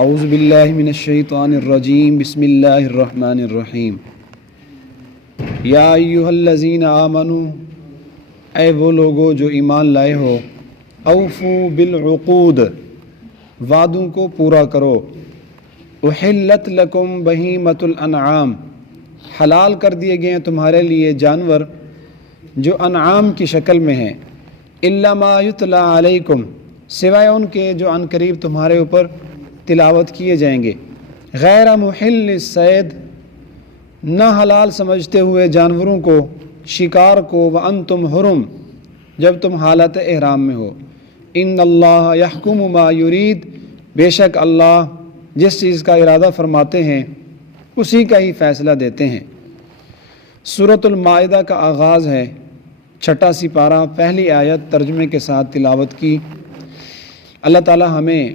اعوذ باللہ من الشیطان الرجیم بسم اللہ الرحمن الرحیم یا ایہا الذین آمنوا، اے وہ لوگو جو ایمان لائے ہو، اوفو بالعقود، وعدوں کو پورا کرو، احلت لکم بہیمۃ الانعام، حلال کر دیے گئے ہیں تمہارے لیے جانور جو انعام کی شکل میں ہیں، الا ما یتلی علیکم، سوائے ان کے جو عنقریب تمہارے اوپر تلاوت کیے جائیں گے، غیر محل الصید، نہ حلال سمجھتے ہوئے جانوروں کو، شکار کو، وانتم حرم، جب تم حالت احرام میں ہو، ان اللہ یحکم ما یرید، بے شک اللہ جس چیز کا ارادہ فرماتے ہیں اسی کا ہی فیصلہ دیتے ہیں۔ سورۃ المائدہ کا آغاز ہے، 6واں سپارہ، پہلی آیت ترجمے کے ساتھ تلاوت کی۔ اللہ تعالی ہمیں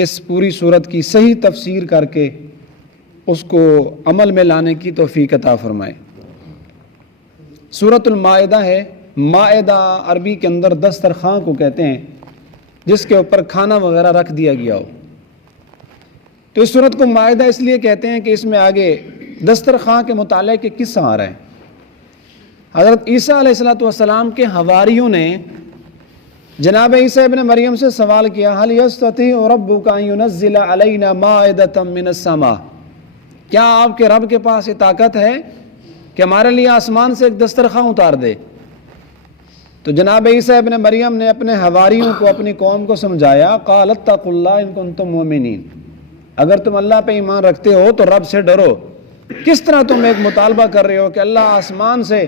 اس پوری صورت کی صحیح تفسیر کر کے اس کو عمل میں لانے کی توفیق عطا فرمائے۔ سورۃ المائدہ ہے، مائدہ عربی کے اندر دسترخوان کو کہتے ہیں جس کے اوپر کھانا وغیرہ رکھ دیا گیا ہو، تو اس سورت کو مائدہ اس لیے کہتے ہیں کہ اس میں آگے دسترخوان کے متعلق ایک قصہ آ رہا ہے۔ حضرت عیسیٰ علیہ السلام کے حواریوں نے جناب عیسیٰ ابن مریم سے سوال کیا، هل يستطيع ربك ان ينزل علينا مائدة من السماء، کیا آپ کے رب کے پاس یہ طاقت ہے کہ ہمارے لیے آسمان سے ایک دسترخوان اتار دے؟ تو جناب عیسیٰ ابن مریم نے اپنے حواریوں کو، اپنی قوم کو سمجھایا، قال اتقوا اللہ ان کنتم مؤمنین، اگر تم اللہ پہ ایمان رکھتے ہو تو رب سے ڈرو۔ کس طرح تم ایک مطالبہ کر رہے ہو کہ اللہ آسمان سے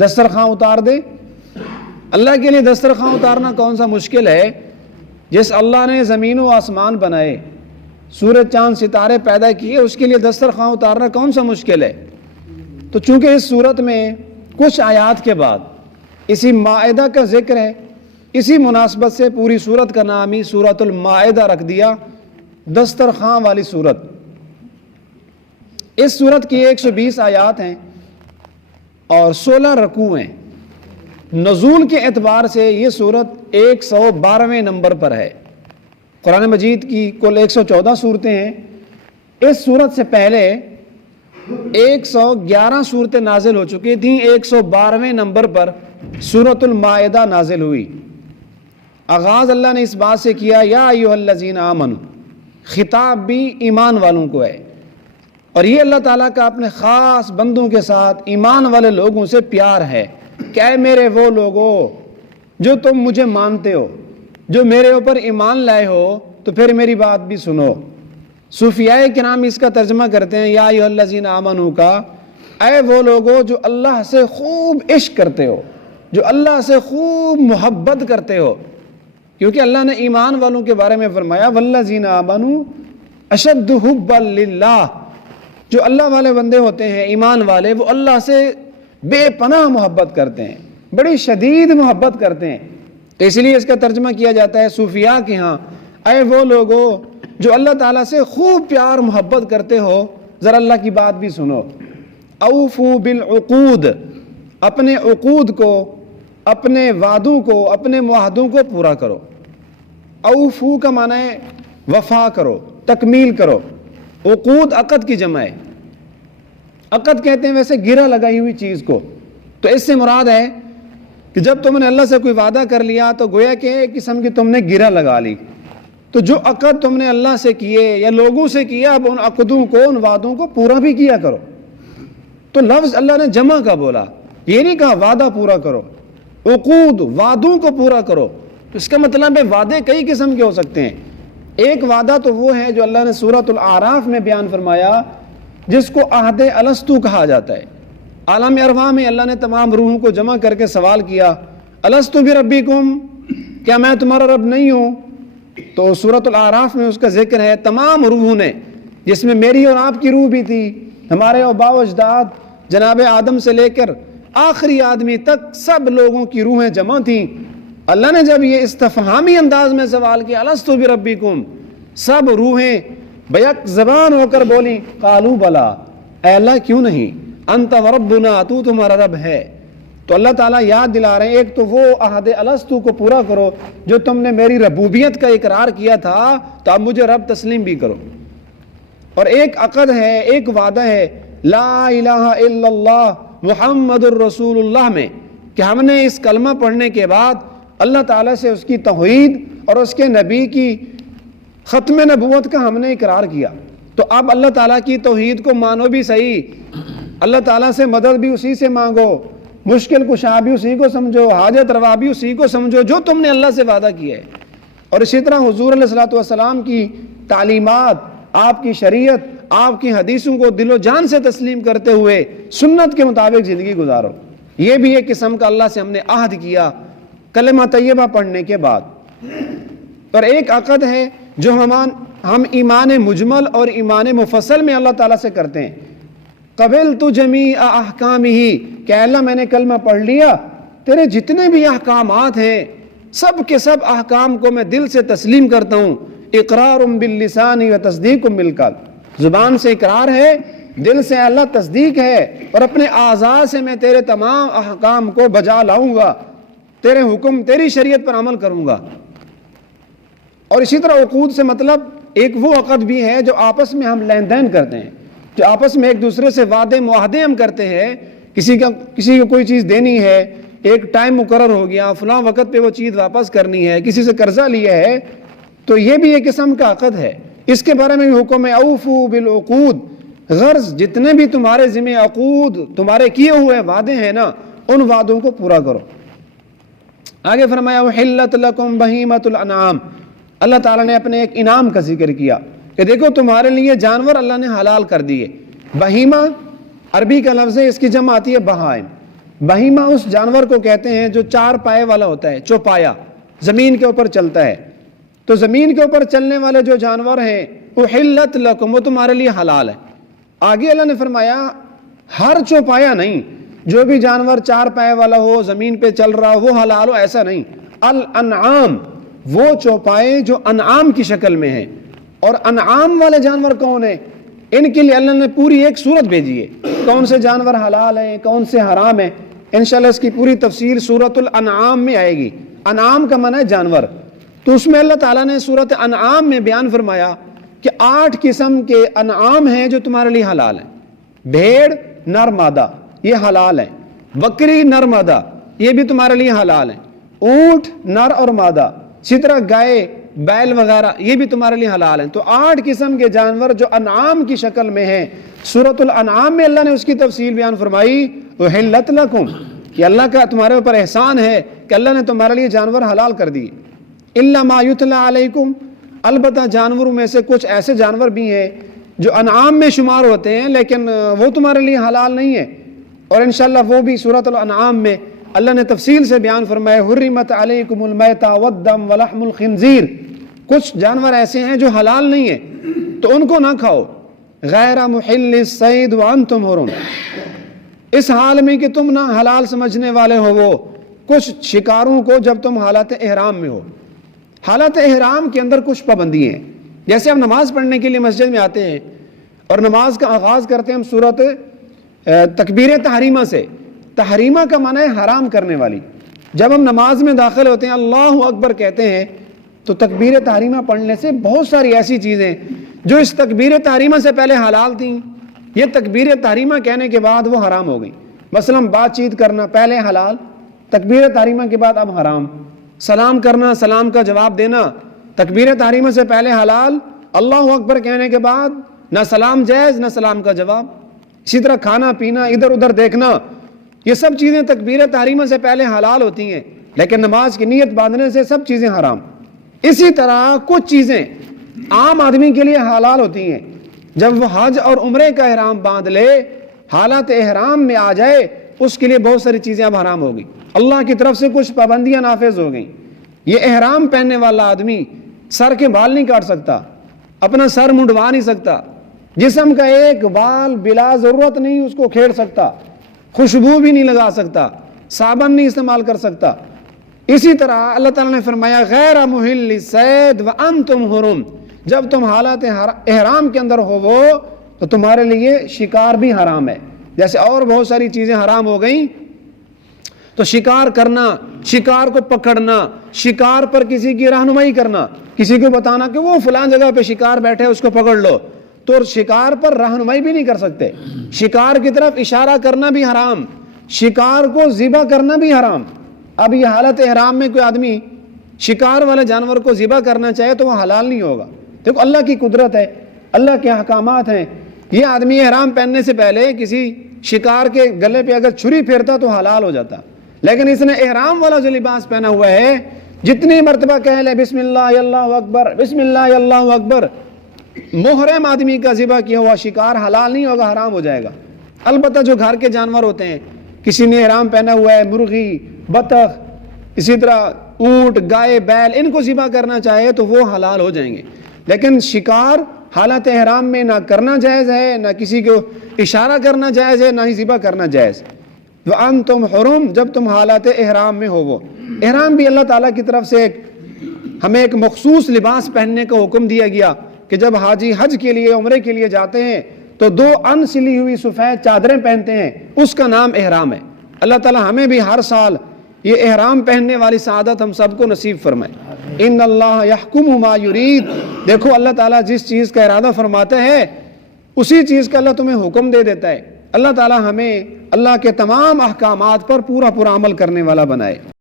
دسترخوان اتار دے؟ اللہ کے لیے دسترخوان اتارنا کون سا مشکل ہے؟ جس اللہ نے زمین و آسمان بنائے، سورج چاند ستارے پیدا کیے، اس کے لیے دسترخوان اتارنا کون سا مشکل ہے؟ تو چونکہ اس صورت میں کچھ آیات کے بعد اسی مائدہ کا ذکر ہے، اسی مناسبت سے پوری صورت کا نام ہی سورۃ المائدہ رکھ دیا، دسترخوان والی صورت۔ اس صورت کی 120 آیات ہیں اور 16 رکوع ہیں۔ نزول کے اعتبار سے یہ صورت 112ویں نمبر پر ہے۔ قرآن مجید کی کل 114 صورتیں ہیں۔ اس صورت سے پہلے 111 صورتیں نازل ہو چکی تھیں، 112ویں نمبر پر سورۃ المائدہ نازل ہوئی۔ آغاز اللہ نے اس بات سے کیا، یا ایھا الذین آمنوا، خطاب بھی ایمان والوں کو ہے، اور یہ اللہ تعالیٰ کا اپنے خاص بندوں کے ساتھ ایمان والے لوگوں سے پیار ہے کہ اے میرے وہ لوگو جو تم مجھے مانتے ہو، جو میرے اوپر ایمان لائے ہو، تو پھر میری بات بھی سنو۔ صوفیاء کرام اس کا ترجمہ کرتے ہیں یا ایھا الذین آمنوا کا، اے وہ لوگو جو اللہ سے خوب عشق کرتے ہو، جو اللہ سے خوب محبت کرتے ہو، کیونکہ اللہ نے ایمان والوں کے بارے میں فرمایا والذین آمنوا اشد حبا للہ، جو اللہ والے بندے ہوتے ہیں، ایمان والے، وہ اللہ سے بے پناہ محبت کرتے ہیں، بڑی شدید محبت کرتے ہیں۔ تو اس لیے اس کا ترجمہ کیا جاتا ہے صوفیاء کے ہاں، اے وہ لوگو جو اللہ تعالیٰ سے خوب پیار محبت کرتے ہو، ذرا اللہ کی بات بھی سنو۔ اوفو بالعقود، اپنے عقود کو، اپنے وعدوں کو، اپنے معاہدوں کو پورا کرو۔ اوفو کا معنی ہے وفا کرو، تکمیل کرو۔ عقود عقد کی جمع ہے، عقد کہتے ہیں ویسے گرہ لگائی ہوئی چیز کو، تو اس سے مراد ہے کہ جب تم نے اللہ سے کوئی وعدہ کر لیا تو گویا کہ ایک قسم کی تم نے گرہ لگا لی، تو جو عقد تم نے اللہ سے کیے یا لوگوں سے کیا، اب ان عقدوں کو، ان وعدوں کو پورا بھی کیا کرو۔ تو لفظ اللہ نے جمع کا بولا، یہ نہیں کہا وعدہ پورا کرو، عقود، وعدوں کو پورا کرو۔ تو اس کا مطلب ہے وعدے کئی قسم کے ہو سکتے ہیں۔ ایک وعدہ تو وہ ہے جو اللہ نے سورۃ الاعراف میں بیان فرمایا، جس کو عہد الستو کہا جاتا ہے۔ عالم ارواح میں اللہ نے تمام روحوں کو جمع کر کے سوال کیا، الست بربکم، کیا میں تمہارا رب نہیں ہوں؟ تو سورۃ الاعراف میں اس کا ذکر ہے، تمام روحوں نے، جس میں میری اور آپ کی روح بھی تھی، ہمارے آباء و اجداد جناب آدم سے لے کر آخری آدمی تک سب لوگوں کی روحیں جمع تھیں۔ اللہ نے جب یہ استفہامی انداز میں سوال کیا، الست بربکم، سب روحیں بیک زبان ہو کر بولی، قالوا بلا، اے اللہ کیوں نہیں، انت وربنا، تو تمہارا رب ہے۔ تو اللہ تعالیٰ یاد دلا رہے ہیں ایک تو وہ عہد الستو کو پورا کرو جو تم نے میری ربوبیت کا اقرار کیا تھا، تو اب مجھے رب تسلیم بھی کرو. اور ایک عقد ہے، ایک وعدہ ہے لا الہ الا اللہ محمد الرسول اللہ میں، کہ ہم نے اس کلمہ پڑھنے کے بعد اللہ تعالیٰ سے اس کی توحید اور اس کے نبی کی ختم نبوت کا ہم نے اقرار کیا. تو اب اللہ تعالیٰ کی توحید کو مانو بھی صحیح، اللہ تعالیٰ سے مدد بھی اسی سے مانگو، مشکل کشا بھی اسی کو سمجھو، حاجت روا بھی اسی کو سمجھو جو تم نے اللہ سے وعدہ کیا ہے. اور اسی طرح حضور علیہ الصلوۃ والسلام کی تعلیمات، آپ کی شریعت، آپ کی حدیثوں کو دل و جان سے تسلیم کرتے ہوئے سنت کے مطابق زندگی گزارو. یہ بھی ایک قسم کا اللہ سے ہم نے عہد کیا کلمہ طیبہ پڑھنے کے بعد. اور ایک عقد ہے جو ہم ایمان مجمل اور ایمان مفصل میں اللہ تعالیٰ سے کرتے ہیں. قبلت جمیع احکامہ، کہ اللہ میں نے کلمہ پڑھ لیا، تیرے جتنے بھی احکامات ہیں سب کے سب احکام کو میں دل سے تسلیم کرتا ہوں. اقرار باللسان و تصدیق بالقلب، زبان سے اقرار ہے، دل سے اللہ تصدیق ہے، اور اپنے اعضاء سے میں تیرے تمام احکام کو بجا لاؤں گا، تیرے حکم، تیری شریعت پر عمل کروں گا. اور اسی طرح عقود سے مطلب ایک وہ عقد بھی ہے جو آپس میں ہم لین دین کرتے ہیں، جو آپس میں ایک دوسرے سے وعدے معاہدے ہم کرتے ہیں. کسی کو کوئی چیز دینی ہے، ایک ٹائم مقرر ہو گیا، فلاں وقت پہ وہ چیز واپس کرنی ہے، کسی سے قرضہ لیا ہے، تو یہ بھی ایک قسم کا عقد ہے. اس کے بارے میں بھی حکم ہے اوفو بالعقود، غرض جتنے بھی تمہارے ذمہ عقود، تمہارے کیے ہوئے وعدے ہیں نا، ان وعدوں کو پورا کرو. آگے فرمایا احلت لکم بہیمۃ الانعام، اللہ تعالیٰ نے اپنے ایک انعام کا ذکر کیا کہ دیکھو تمہارے لیے جانور اللہ نے حلال کر دیے. بہیمہ عربی کا لفظ ہے، اس کی جمع آتی ہے بہائم. بہیمہ اس جانور کو کہتے ہیں جو چار پائے والا ہوتا ہے، چوپایا، زمین کے اوپر چلتا ہے. تو زمین کے اوپر چلنے والے جو جانور ہیں احلت لکم، وہ تمہارے لیے حلال ہے. آگے اللہ نے فرمایا ہر چوپایا نہیں، جو بھی جانور چار پائے والا ہو، زمین پہ چل رہا ہو، وہ حلال ہو، ایسا نہیں. الانعام، وہ چوپائے جو انعام کی شکل میں ہیں. اور انعام والے جانور کون ہیں؟ ان کے لیے اللہ نے پوری ایک سورت بھیجی ہے، کون سے جانور حلال ہیں، کون سے حرام ہیں. انشاءاللہ اس کی پوری تفصیل سورۃ الانعام میں آئے گی. انعام کا معنی ہے جانور. تو اس میں اللہ تعالیٰ نے سورۃ انعام میں بیان فرمایا کہ 8 قسم کے انعام ہیں جو تمہارے لیے حلال ہیں. بھیڑ نر مادہ یہ حلال ہیں، بکری نر مادہ یہ بھی تمہارے لیے حلال ہیں، اونٹ نر اور مادہ، اسی طرح گائے، بیل وغیرہ یہ بھی تمہارے لیے حلال ہیں. تو 8 قسم کے جانور جو انعام کی شکل میں ہیں، سورۃ الانعام میں اللہ نے اس کی تفصیل بیان فرمائی احلت لکم، کہ اللہ کا تمہارے اوپر احسان ہے کہ اللہ نے تمہارے لیے جانور حلال کر دیے. الا ما یتلی علیکم، البتہ جانوروں میں سے کچھ ایسے جانور بھی ہیں جو انعام میں شمار ہوتے ہیں لیکن وہ تمہارے لیے حلال نہیں ہے. اور انشاءاللہ وہ بھی سورۃ الانعام میں اللہ نے تفصیل سے بیان فرمایا حرمت علیکم المیتۃ والدم ولحم الخنزیر. کچھ جانور ایسے ہیں جو حلال نہیں ہیں تو ان کو نہ کھاؤ. غیر محل الصید وانتم حرم، اس حال میں کہ تم نہ حلال سمجھنے والے ہو وہ کچھ شکاروں کو جب تم حالت احرام میں ہو. حالت احرام کے اندر کچھ پابندی ہیں. جیسے ہم نماز پڑھنے کے لیے مسجد میں آتے ہیں اور نماز کا آغاز کرتے ہیں ہم سورت تکبیر تحریمہ سے. تحریمہ کا معنی ہے حرام کرنے والی. جب ہم نماز میں داخل ہوتے ہیں اللہ اکبر کہتے ہیں تو تکبیر تحریمہ پڑھنے سے بہت ساری ایسی چیزیں جو اس تکبیر تحریمہ سے پہلے حلال تھیں، یہ تکبیر تحریمہ کہنے کے بعد وہ حرام ہو گئی. مثلا بات چیت کرنا پہلے حلال، تکبیر تحریمہ کے بعد اب حرام. سلام کرنا، سلام کا جواب دینا تکبیر تحریمہ سے پہلے حلال، اللہ اکبر کہنے کے بعد نہ سلام جائز نہ سلام کا جواب. اسی طرح کھانا پینا، ادھر ادھر دیکھنا، یہ سب چیزیں تکبیر تحریمہ سے پہلے حلال ہوتی ہیں لیکن نماز کی نیت باندھنے سے سب چیزیں حرام. اسی طرح کچھ چیزیں عام آدمی کے لیے حلال ہوتی ہیں، جب وہ حج اور عمرے کا احرام باندھ لے، حالات احرام میں آ جائے، اس کے لیے بہت ساری چیزیں اب حرام ہو گئی. اللہ کی طرف سے کچھ پابندیاں نافذ ہو گئیں. یہ احرام پہننے والا آدمی سر کے بال نہیں کاٹ سکتا، اپنا سر منڈوا نہیں سکتا، جسم کا ایک بال بلا ضرورت نہیں اس کو کھیڑ سکتا، خوشبو بھی نہیں لگا سکتا، صابن نہیں استعمال کر سکتا. اسی طرح اللہ تعالیٰ نے فرمایا غیر محل الصید وانتم حرم، جب تم حالات احرام کے اندر ہو وہ تو تمہارے لیے شکار بھی حرام ہے. جیسے اور بہت ساری چیزیں حرام ہو گئیں تو شکار کرنا، شکار کو پکڑنا، شکار پر کسی کی رہنمائی کرنا، کسی کو بتانا کہ وہ فلاں جگہ پہ شکار بیٹھے اس کو پکڑ لو، تو شکار پر رہنمائی بھی نہیں کر سکتے. شکار کی طرف اشارہ کرنا بھی حرام، شکار کو ذبح کرنا بھی حرام. اب یہ حالت احرام میں کوئی آدمی شکار والے جانور کو ذبح کرنا چاہے تو وہ حلال نہیں ہوگا. دیکھو اللہ کی قدرت ہے، اللہ کے احکامات ہیں. یہ آدمی احرام پہننے سے پہلے کسی شکار کے گلے پہ اگر چھری پھیرتا تو حلال ہو جاتا، لیکن اس نے احرام والا جو لباس پہنا ہوا ہے، جتنی مرتبہ کہہ لے بسم اللہ اللہ اکبر، بسم اللہ اللہ اکبر، محرم آدمی کا ذبح کیا ہوا شکار حلال نہیں ہوگا، حرام ہو جائے گا. البتہ جو گھر کے جانور ہوتے ہیں، کسی نے احرام پہنا ہوا ہے، مرغی، بطخ، اسی طرح اونٹ، گائے، بیل، ان کو ذبح کرنا چاہے تو وہ حلال ہو جائیں گے. لیکن شکار حالت احرام میں نہ کرنا جائز ہے، نہ کسی کو اشارہ کرنا جائز ہے، نہ ہی ذبح کرنا جائز. وَأَنْتُمْ حُرُمْ، جب تم حالت احرام میں ہو. وہ احرام بھی اللہ تعالیٰ کی طرف سے ہمیں ایک مخصوص لباس پہننے کا حکم دیا گیا کہ جب حاجی حج کے لیے، عمرے کے لیے جاتے ہیں تو 2 ان سلی ہوئی سفید چادریں پہنتے ہیں، اس کا نام احرام ہے. اللہ تعالیٰ ہمیں بھی ہر سال یہ احرام پہننے والی سعادت ہم سب کو نصیب فرمائے. ان اللہ یحکم ما یرید، دیکھو اللہ تعالیٰ جس چیز کا ارادہ فرماتے ہیں اسی چیز کا اللہ تمہیں حکم دے دیتا ہے. اللہ تعالیٰ ہمیں اللہ کے تمام احکامات پر پورا عمل کرنے والا بنائے.